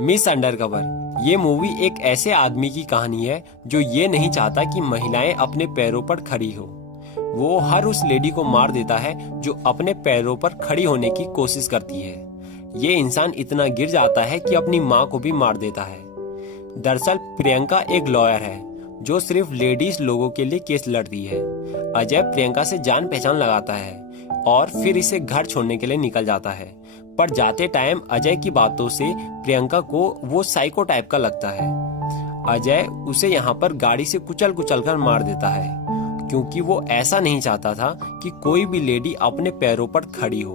Miss undercover ये movie एक ऐसे आदमी की कहानी है जो ये नहीं चाहता कि महिलाएं अपने पैरों पर खड़ी हो। वो हर उस लेडी को मार देता है जो अपने पैरों पर खड़ी होने की कोशिश करती है। ये इंसान इतना गिर जाता है कि अपनी माँ को भी मार देता है। दरअसल प्रियंका एक लॉयर है जो सिर्फ लेडीज लोगों के लिए केस लड़ती है। अजय प्रियंका से जान पहचान लगाता है और फिर इसे घर छोड़ने के लिए निकल जाता है। पर जाते टाइम अजय की बातों से प्रियंका को वो साइको टाइप का लगता है। अजय उसे यहाँ पर गाड़ी से कुचल कुचल कर मार देता है क्योंकि वो ऐसा नहीं चाहता था कि कोई भी लेडी अपने पैरों पर खड़ी हो।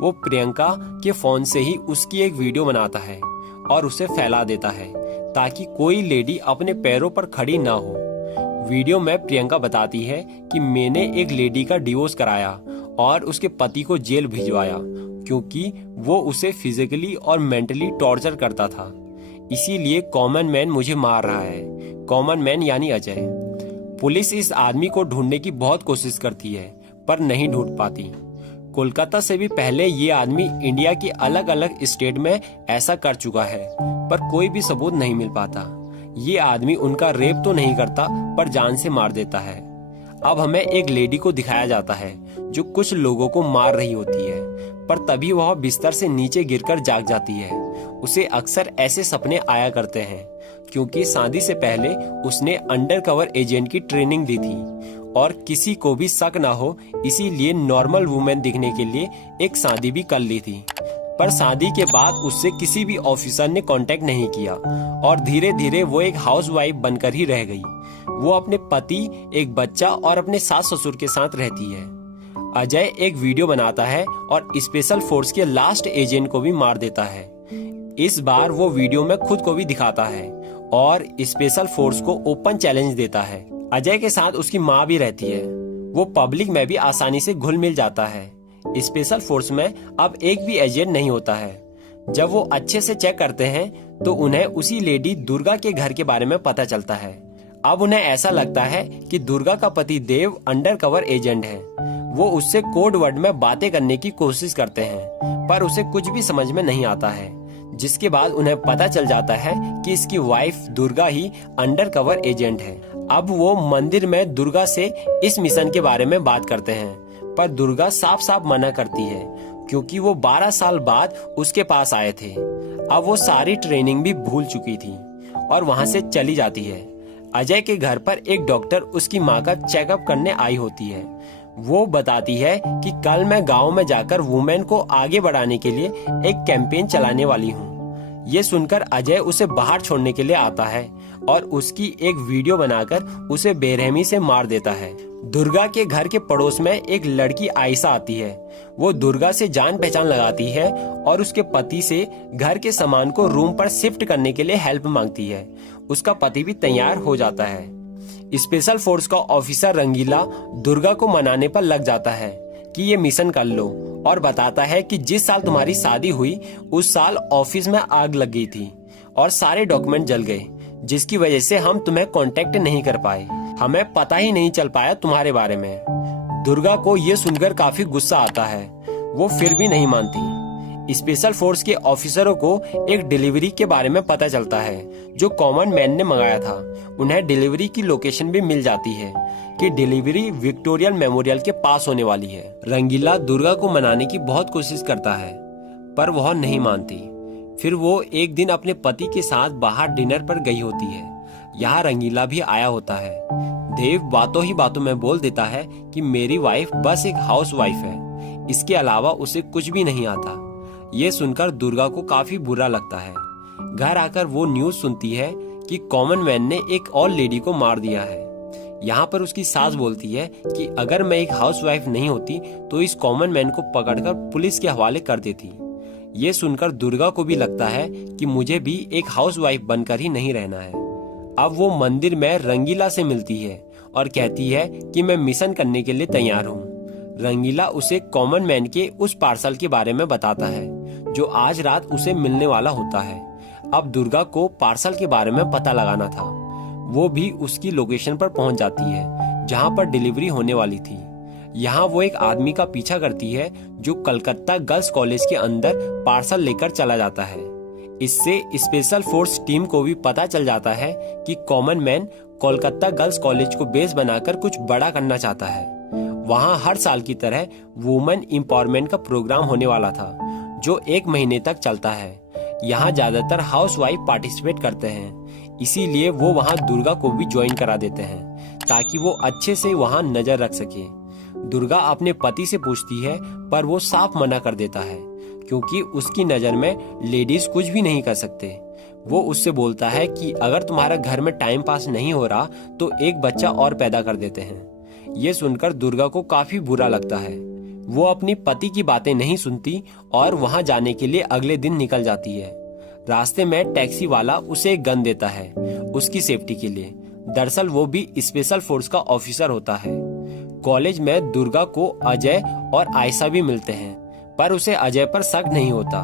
वो प्रियंका के फोन से ही उसकी एक वीडियो बनाता है और उसे फैला देता है ताकि कोई लेडी अपने पैरों पर खड़ी ना हो। वीडियो में प्रियंका बताती है कि मैंने एक लेडी का डिवोर्स कराया और उसके पति को जेल भिजवाया क्योंकि वो उसे फिजिकली और मेंटली टॉर्चर करता था। इसीलिए कॉमन मैन मुझे मार रहा है। कॉमन मैन यानी अजय। पुलिस इस आदमी को ढूंढने की बहुत कोशिश करती है पर नहीं ढूंढ पाती। कोलकाता से भी पहले ये आदमी इंडिया के अलग अलग स्टेट में ऐसा कर चुका है पर कोई भी सबूत नहीं मिल पाता। ये आदमी उनका रेप तो नहीं करता पर जान से मार देता है। अब हमें एक लेडी को दिखाया जाता है जो कुछ लोगों को मार रही होती है पर तभी वह बिस्तर से नीचे गिरकर जाग जाती है। उसे अक्सर ऐसे सपने आया करते हैं क्योंकि शादी से पहले उसने अंडरकवर एजेंट की ट्रेनिंग दी थी और किसी को भी शक ना हो इसीलिए नॉर्मल वुमेन दिखने के लिए एक शादी भी कर ली थी। पर शादी के बाद उससे किसी भी ऑफिसर ने कांटेक्ट नहीं किया और धीरे धीरे वो एक हाउसवाइफ बनकर ही रह गई। वो अपने पति, एक बच्चा और अपने सास ससुर के साथ रहती है। अजय एक वीडियो बनाता है और स्पेशल फोर्स के लास्ट एजेंट को भी मार देता है। इस बार वो वीडियो में खुद को भी दिखाता है और स्पेशल फोर्स को ओपन चैलेंज देता है। अजय के साथ उसकी माँ भी रहती है। वो पब्लिक में भी आसानी से घुल मिल जाता है। स्पेशल फोर्स में अब एक भी एजेंट नहीं होता है। जब वो अच्छे से चेक करते हैं तो उन्हें उसी लेडी दुर्गा के घर के बारे में पता चलता है। अब उन्हें ऐसा लगता है कि दुर्गा का पति देव अंडरकवर एजेंट है। वो उससे कोड वर्ड में बातें करने की कोशिश करते हैं पर उसे कुछ भी समझ में नहीं आता है। जिसके बाद उन्हें पता चल जाता है कि इसकी वाइफ दुर्गा ही अंडरकवर एजेंट है। अब वो मंदिर में दुर्गा से इस मिशन के बारे में बात करते हैं पर दुर्गा साफ साफ मना करती है क्योंकि वो 12 साल बाद उसके पास आए थे। अब वो सारी ट्रेनिंग भी भूल चुकी थी और वहाँ से चली जाती है। अजय के घर पर एक डॉक्टर उसकी माँ का चेकअप करने आई होती है। वो बताती है कि कल मैं गांव में जाकर वुमेन को आगे बढ़ाने के लिए एक कैंपेन चलाने वाली हूँ। ये सुनकर अजय उसे बाहर छोड़ने के लिए आता है और उसकी एक वीडियो बनाकर उसे बेरहमी से मार देता है। दुर्गा के घर के पड़ोस में एक लड़की आयशा आती है। वो दुर्गा से जान पहचान लगाती है और उसके पति से घर के सामान को रूम पर शिफ्ट करने के लिए हेल्प मांगती है। उसका पति भी तैयार हो जाता है। स्पेशल फोर्स का ऑफिसर रंगीला दुर्गा को मनाने पर लग जाता है कि ये मिशन कर लो और बताता है कि जिस साल तुम्हारी शादी हुई उस साल ऑफिस में आग लग गई थी और सारे डॉक्यूमेंट जल गए जिसकी वजह से हम तुम्हें कांटेक्ट नहीं कर पाए। हमें पता ही नहीं चल पाया तुम्हारे बारे में। दुर्गा को ये सुनकर काफी गुस्सा आता है। वो फिर भी नहीं मानती। स्पेशल फोर्स के ऑफिसरों को एक डिलीवरी के बारे में पता चलता है जो कॉमन मैन ने मंगाया था। उन्हें डिलीवरी की लोकेशन भी मिल जाती है कि डिलीवरी विक्टोरियल मेमोरियल के पास होने वाली है। रंगीला दुर्गा को मनाने की बहुत कोशिश करता है पर वह नहीं मानती। फिर वो एक दिन अपने पति के साथ बाहर डिनर पर गई होती है। यहाँ रंगीला भी आया होता है। देव बातों ही बातों में बोल देता है कि मेरी वाइफ बस एक हाउस वाइफ है, इसके अलावा उसे कुछ भी नहीं आता। ये सुनकर दुर्गा को काफी बुरा लगता है। घर आकर वो न्यूज सुनती है कि कॉमन मैन ने एक और लेडी को मार दिया है। यहाँ पर उसकी सास बोलती है कि अगर मैं एक हाउसवाइफ नहीं होती तो इस कॉमन मैन को पकड़कर पुलिस के हवाले कर देती। ये सुनकर दुर्गा को भी लगता है कि मुझे भी एक हाउसवाइफ बनकर ही नहीं रहना है। अब वो मंदिर में रंगीला से मिलती है और कहती है कि मैं मिशन करने के लिए तैयार हूँ। रंगीला उसे कॉमन मैन के उस पार्सल के बारे में बताता है जो आज रात उसे मिलने वाला होता है। अब दुर्गा को पार्सल के बारे में पता लगाना था। वो भी उसकी लोकेशन पर पहुंच जाती है जहां पर डिलीवरी होने वाली थी। यहाँ वो एक आदमी का पीछा करती है जो कलकत्ता गर्ल्स कॉलेज के अंदर पार्सल लेकर चला जाता है। इससे स्पेशल फोर्स टीम को भी पता चल जाता है कि common man Kolkata girls college को बेस बनाकर कुछ बड़ा करना चाहता है। वहाँ हर साल की तरह वुमेन एम्पावरमेंट का प्रोग्राम होने वाला था, जो 1 महीने तक चलता है। यहाँ ज्यादातर हाउसवाइफ पार्टिसिपेट करते हैं, इसीलिए वो वहाँ दुर्गा को भी ज्वाइन करा देते हैं ताकि वो अच्छे से वहाँ नजर रख सके। दुर्गा अपने पति से पूछती है, पर वो साफ मना कर देता है क्योंकि उसकी नजर में लेडीज कुछ भी नहीं कर सकते। वो उससे बोलता है कि अगर तुम्हारा घर में टाइम पास नहीं हो रहा तो एक बच्चा और पैदा कर देते हैं। ये सुनकर दुर्गा को काफी बुरा लगता है। वो अपनी पति की बातें नहीं सुनती और वहां जाने के लिए अगले दिन निकल जाती है। रास्ते में टैक्सी वाला उसे एक गन देता है उसकी सेफ्टी के लिए। दरअसल वो भी स्पेशल फोर्स का ऑफिसर होता है। कॉलेज में दुर्गा को अजय और आयशा भी मिलते हैं, पर उसे अजय पर शक नहीं होता।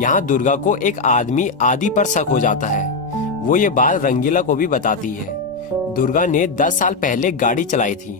यहाँ दुर्गा को एक आदमी आदि पर शक हो जाता है। वो ये बात रंगीला को भी बताती है। दुर्गा ने 10 साल पहले गाड़ी चलाई थी,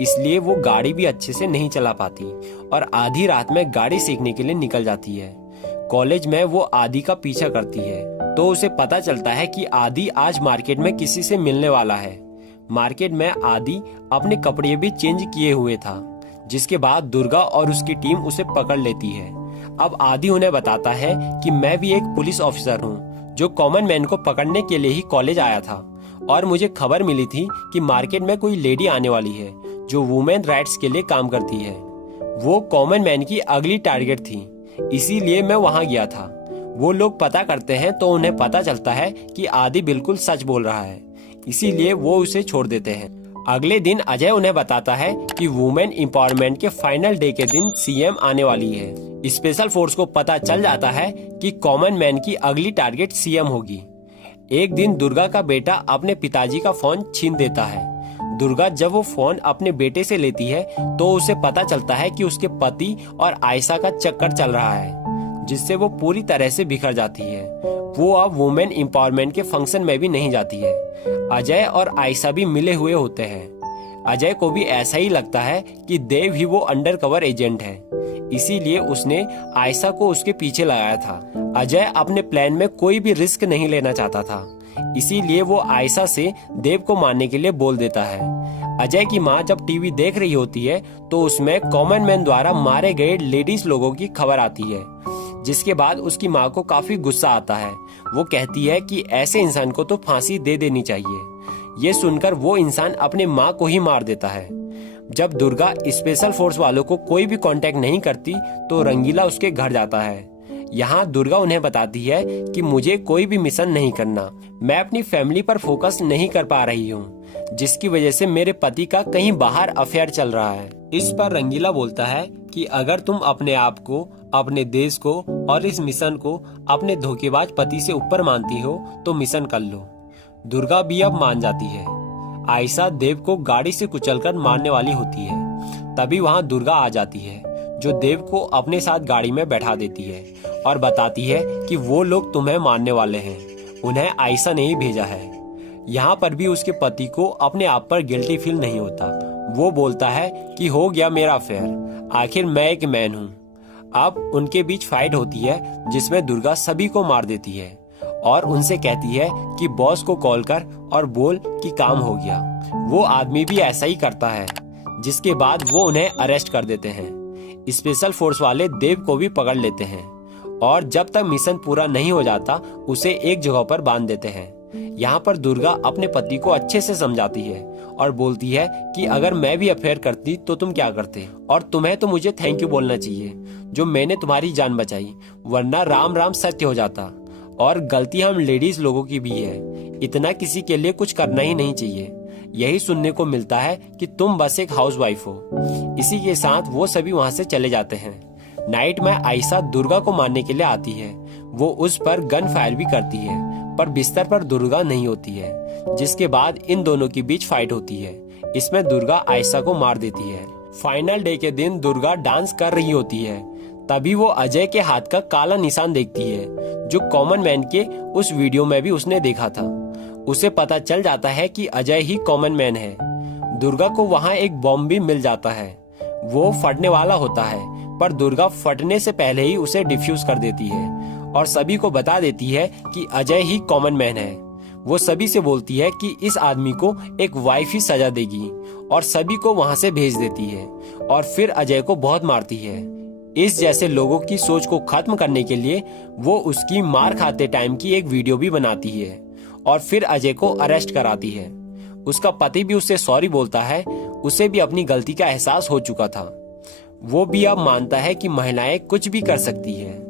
इसलिए वो गाड़ी भी अच्छे से नहीं चला पाती और आधी रात में गाड़ी सीखने के लिए निकल जाती है। कॉलेज में वो आदि का पीछा करती है तो उसे पता चलता है कि आदि आज मार्केट में किसी से मिलने वाला है। मार्केट में आदि अपने कपड़े भी चेंज किए हुए था, जिसके बाद दुर्गा और उसकी टीम उसे पकड़ लेती है। अब आदि उन्हें बताता है कि मैं भी एक पुलिस ऑफिसर हूँ जो कॉमन मैन को पकड़ने के लिए ही कॉलेज आया था, और मुझे खबर मिली थी कि मार्केट में कोई लेडी आने वाली है जो वुमेन राइट्स के लिए काम करती है। वो कॉमन मैन की अगली टारगेट थी, इसीलिए मैं वहां गया था। वो लोग पता करते हैं तो उन्हें पता चलता है कि आदि बिल्कुल सच बोल रहा है, इसीलिए वो उसे छोड़ देते हैं। अगले दिन अजय उन्हें बताता है कि वुमेन एम्पावरमेंट के फाइनल डे के दिन सीएम आने वाली है। स्पेशल फोर्स को पता चल जाता है कि कॉमन मैन की अगली टारगेट सीएम होगी। एक दिन दुर्गा का बेटा अपने पिताजी का फोन छीन देता है। दुर्गा जब वो फोन अपने बेटे से लेती है तो उसे पता चलता है कि उसके पति और आयशा का चक्कर चल रहा है, जिससे वो पूरी तरह से बिखर जाती है। वो अब वुमेन एम्पावरमेंट के फंक्शन में भी नहीं जाती है। अजय और आयशा भी मिले हुए होते हैं। अजय को भी ऐसा ही लगता है कि देव ही वो अंडरकवर एजेंट है, इसीलिए उसने आयशा को उसके पीछे लगाया था। अजय अपने प्लान में कोई भी रिस्क नहीं लेना चाहता था, इसीलिए वो आयशा से देव को मारने के लिए बोल देता है। अजय की माँ जब टीवी देख रही होती है तो उसमें कॉमन मैन द्वारा मारे गए लेडीज लोगों की खबर आती है, जिसके बाद उसकी माँ को काफी गुस्सा आता है। वो कहती है कि ऐसे इंसान को तो फांसी दे देनी चाहिए। ये सुनकर वो इंसान अपने माँ को ही मार देता है। जब दुर्गा स्पेशल फोर्स वालों को कोई भी कांटेक्ट नहीं करती तो रंगीला उसके घर जाता है। यहाँ दुर्गा उन्हें बताती है कि मुझे कोई भी मिशन नहीं करना, मैं अपनी फैमिली पर फोकस नहीं कर पा रही हूँ, जिसकी वजह से मेरे पति का कहीं बाहर अफेयर चल रहा है। इस पर रंगीला बोलता है कि अगर तुम अपने आप को, अपने देश को और इस मिशन को अपने धोखेबाज पति से ऊपर मानती हो तो मिशन कर लो। दुर्गा भी अब मान जाती है। आयशा देव को गाड़ी से कुचलकर मारने वाली होती है। तभी वहाँ दुर्गा आ जाती है, जो देव को अपने साथ गाड़ी में बैठा देती है और बताती है कि वो लोग तुम्हें मारने वाले हैं, उन्हें आयशा ने ही भेजा है। यहाँ पर भी उसके पति को अपने आप पर गिल्टी फील नहीं होता। वो बोलता है कि हो गया मेरा अफेयर, आखिर मैं एक मैन हूँ। अब उनके बीच फाइट होती है, जिसमें दुर्गा सभी को मार देती है और उनसे कहती है कि बॉस को कॉल कर और बोल कि काम हो गया। वो आदमी भी ऐसा ही करता है, जिसके बाद वो उन्हें अरेस्ट कर देते हैं। स्पेशल फोर्स वाले देव को भी पकड़ लेते हैं और जब तक मिशन पूरा नहीं हो जाता उसे एक जगह पर बांध देते हैं। यहाँ पर दुर्गा अपने पति को अच्छे से समझाती है और बोलती है कि अगर मैं भी अफेयर करती तो तुम क्या करते, और तुम्हें तो मुझे थैंक यू बोलना चाहिए जो मैंने तुम्हारी जान बचाई, वरना राम राम सत्य हो जाता। और गलती हम लेडीज लोगों की भी है, इतना किसी के लिए कुछ करना ही नहीं चाहिए। यही सुनने को मिलता है कि तुम बस एक हाउसवाइफ हो। इसी के साथ वो सभी वहाँ से चले जाते हैं। नाइट में आयशा दुर्गा को मारने के लिए आती है। वो उस पर गन फायर भी करती है, पर बिस्तर पर दुर्गा नहीं होती है, जिसके बाद इन दोनों के बीच फाइट होती है। इसमें दुर्गा आयशा को मार देती है। फाइनल डे के दिन दुर्गा डांस कर रही होती है, तभी वो अजय के हाथ का काला निशान देखती है, जो कॉमन मैन के उस वीडियो में भी उसने देखा था। उसे पता चल जाता है कि अजय ही कॉमन मैन है। दुर्गा को वहाँ एक बॉम्ब भी मिल जाता है। वो फटने वाला होता है, पर दुर्गा फटने से पहले ही उसे डिफ्यूज कर देती है और सभी को बता देती है कि अजय ही कॉमन मैन है। वो सभी से बोलती है कि इस आदमी को एक वाइफ ही सजा देगी और सभी को वहां से भेज देती है और फिर अजय को बहुत मारती है। इस जैसे लोगों की सोच को खत्म करने के लिए वो उसकी मार खाते टाइम की एक वीडियो भी बनाती है और फिर अजय को अरेस्ट कराती है। उसका पति भी उससे सॉरी बोलता है, उसे भी अपनी गलती का एहसास हो चुका था। वो भी अब मानता है कि महिलाएं कुछ भी कर सकती है।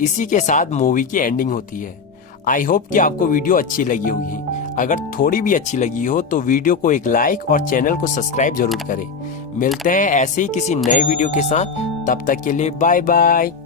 इसी के साथ मूवी की एंडिंग होती है। आई होप कि आपको वीडियो अच्छी लगी होगी। अगर थोड़ी भी अच्छी लगी हो तो वीडियो को एक लाइक और चैनल को सब्सक्राइब जरूर करें। मिलते हैं ऐसे ही किसी नए वीडियो के साथ, तब तक के लिए बाय बाय।